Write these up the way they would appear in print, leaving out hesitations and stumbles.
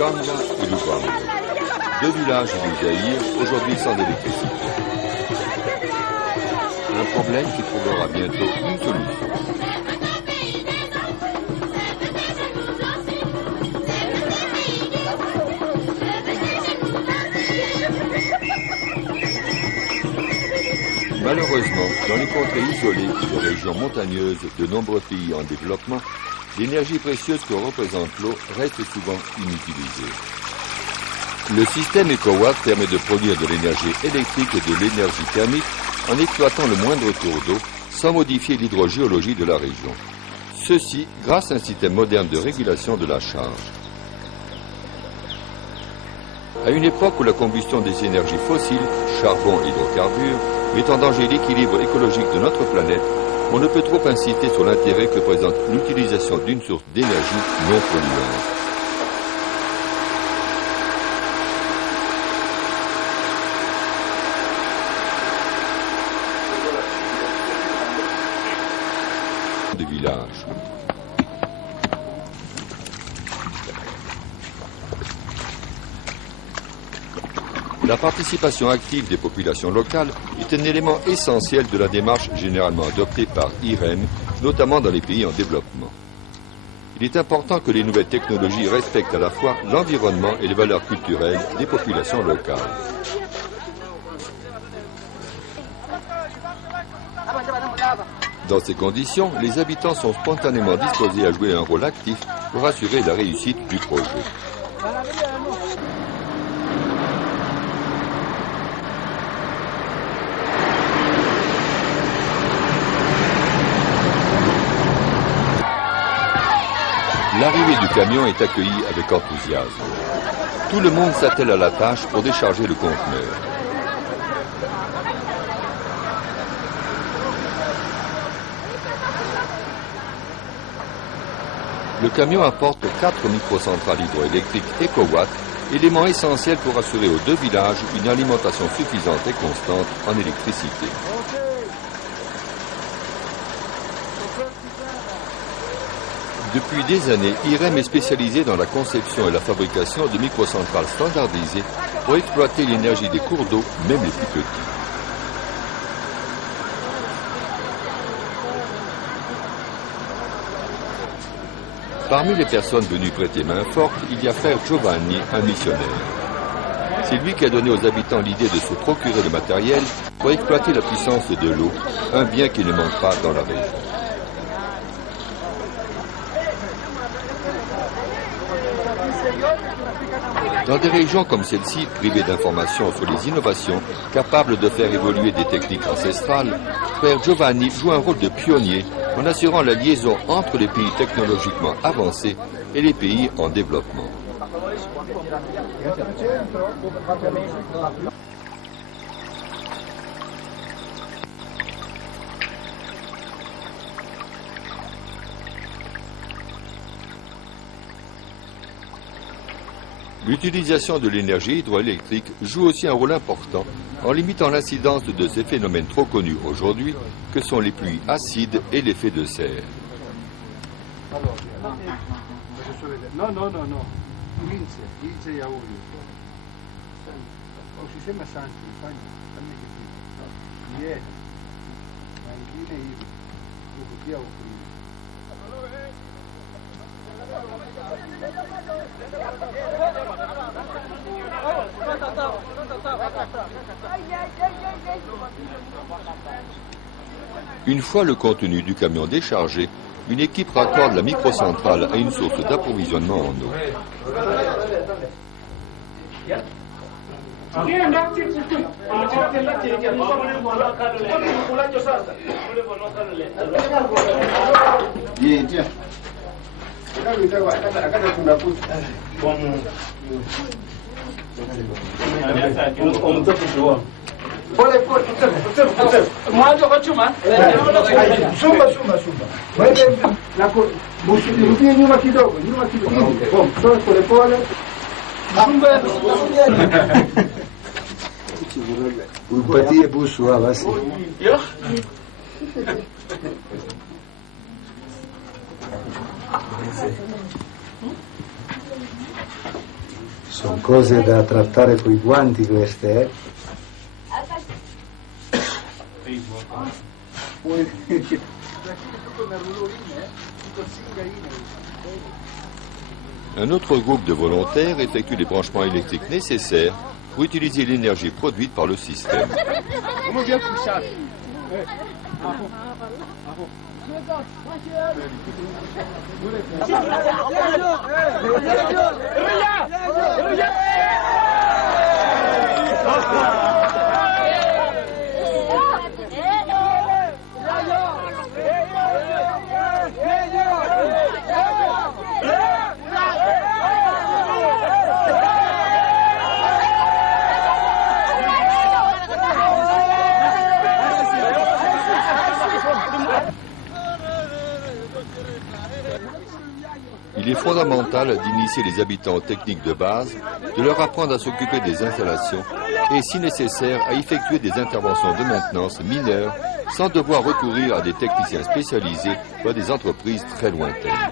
Kanga et Lubanga. 2 villages du Zaïre, aujourd'hui sans électricité. Un problème qui trouvera bientôt une solution. Malheureusement, dans les contrées isolées des régions montagneuses de nombreux pays en développement, l'énergie précieuse que représente l'eau reste souvent inutilisée. Le système EcoWatt permet de produire de l'énergie électrique et de l'énergie thermique en exploitant le moindre cours d'eau sans modifier l'hydrogéologie de la région. Ceci grâce à un système moderne de régulation de la charge. À une époque où la combustion des énergies fossiles, charbon et hydrocarbures, met en danger l'équilibre écologique de notre planète, on ne peut trop insister sur l'intérêt que présente l'utilisation d'une source d'énergie non polluante. De village. La participation active des populations locales est un élément essentiel de la démarche généralement adoptée par IREM, notamment dans les pays en développement. Il est important que les nouvelles technologies respectent à la fois l'environnement et les valeurs culturelles des populations locales. Dans ces conditions, les habitants sont spontanément disposés à jouer un rôle actif pour assurer la réussite du projet. L'arrivée du camion est accueillie avec enthousiasme. Tout le monde s'attelle à la tâche pour décharger le conteneur. Le camion apporte 4 microcentrales hydroélectriques EcoWatt, élément essentiel pour assurer aux 2 villages une alimentation suffisante et constante en électricité. Depuis des années, IREM est spécialisé dans la conception et la fabrication de microcentrales standardisées pour exploiter l'énergie des cours d'eau, même les plus petits. Parmi les personnes venues prêter main forte, il y a frère Giovanni, un missionnaire. C'est lui qui a donné aux habitants l'idée de se procurer le matériel pour exploiter la puissance de l'eau, un bien qui ne manque pas dans la région. Dans des régions comme celle-ci, privées d'informations sur les innovations, capables de faire évoluer des techniques ancestrales, frère Giovanni joue un rôle de pionnier en assurant la liaison entre les pays technologiquement avancés et les pays en développement. L'utilisation de l'énergie hydroélectrique joue aussi un rôle important en limitant l'incidence de ces phénomènes trop connus aujourd'hui que sont les pluies acides et l'effet de serre. Une fois le contenu du camion déchargé, une équipe raccorde la microcentrale à une source d'approvisionnement en eau. Upatie busu basi. Sono cose da trattare coi guanti queste, eh? Un autre groupe de volontaires effectue les branchements électriques nécessaires pour utiliser l'énergie produite par le système. Il est fondamental d'initier les habitants aux techniques de base, de leur apprendre à s'occuper des installations et, si nécessaire, à effectuer des interventions de maintenance mineures sans devoir recourir à des techniciens spécialisés ou à des entreprises très lointaines.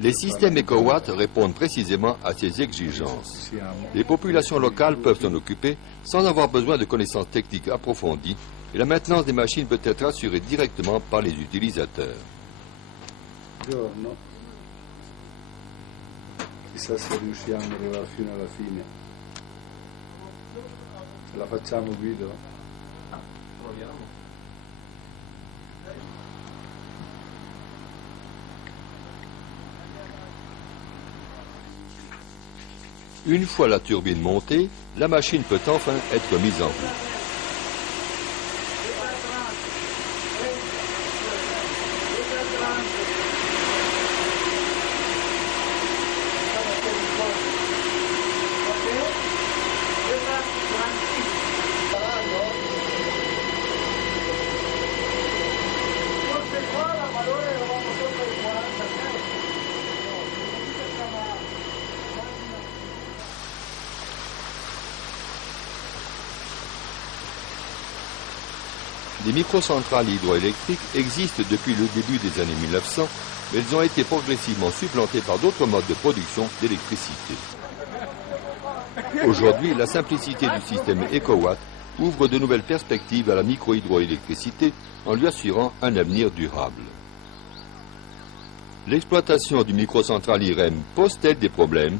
Les systèmes EcoWatt répondent précisément à ces exigences. Les populations locales peuvent s'en occuper sans avoir besoin de connaissances techniques approfondies et la maintenance des machines peut être assurée directement par les utilisateurs. Chissà se riusciamo ad arrivare fino alla fine. Ce la facciamo, Guido? Proviamo. Une fois la turbine montée, la machine peut enfin être mise en route. Des microcentrales hydroélectriques existent depuis le début des années 1900, mais elles ont été progressivement supplantées par d'autres modes de production d'électricité. Aujourd'hui, la simplicité du système EcoWatt ouvre de nouvelles perspectives à la micro-hydroélectricité en lui assurant un avenir durable. L'exploitation du microcentrale IREM pose-t-elle des problèmes?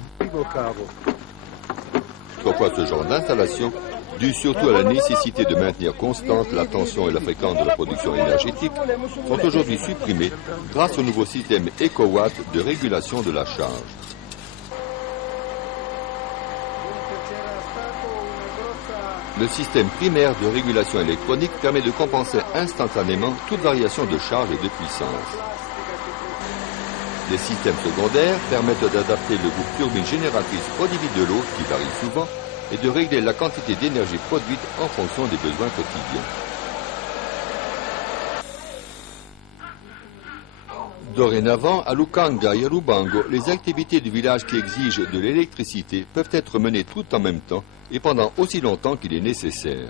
Pourquoi ce genre d'installation, dû surtout à la nécessité de maintenir constante la tension et la fréquence de la production énergétique, sont aujourd'hui supprimées grâce au nouveau système EcoWatt de régulation de la charge. Le système primaire de régulation électronique permet de compenser instantanément toute variation de charge et de puissance. Les systèmes secondaires permettent d'adapter le groupe turbine génératrice au débit de l'eau, qui varie souvent, et de régler la quantité d'énergie produite en fonction des besoins quotidiens. Dorénavant, à Lukanga et à Lubango, les activités du village qui exigent de l'électricité peuvent être menées tout en même temps et pendant aussi longtemps qu'il est nécessaire.